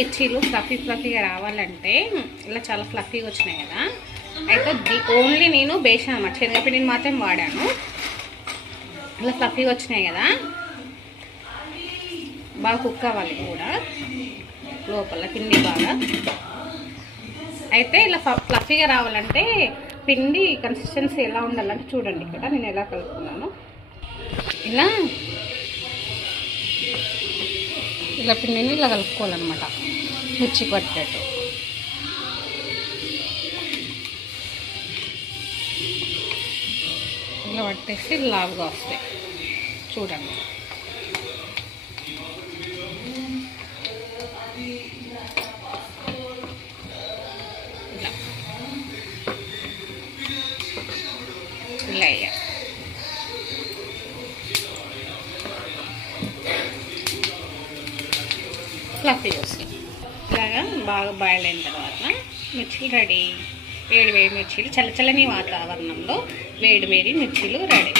మిర్చీలు ఫ్లఫీగా రావాలంటే ఇలా చాలా ఫ్లఫీగా వచ్చినాయి కదా, అయితే ఓన్లీ నేను బేషన్ అన్నమాట, శనగపిండిని మాత్రం వాడాను. ఇలా ఫ్లఫీగా వచ్చినాయి కదా, బాగా కుక్ అవ్వాలి కూడా లోపల పిండి బాగా. అయితే ఇలా ఫ్లఫీగా రావాలంటే పిండి కన్సిస్టెన్సీ ఎలా ఉండాలంటే చూడండి, ఇక్కడ నేను ఎలా కలుపుకున్నాను. ఇలా ఇలా పిండిని ఇలా కలుపుకోవాలన్నమాట, మిర్చి పట్టేటట్టు. ఇలా పట్టేసి లావుగా వస్తాయి చూడండి. ఇలా వేయాలి. ఫ్లఫీ వస్తాయి. ఇలాగా బాగా బాయిల్ అయిన తర్వాత మిర్చీలు రెడీ. వేడి మిర్చీలు, చల్లచల్లని వాతావరణంలో వేడి మిర్చీలు రెడీ.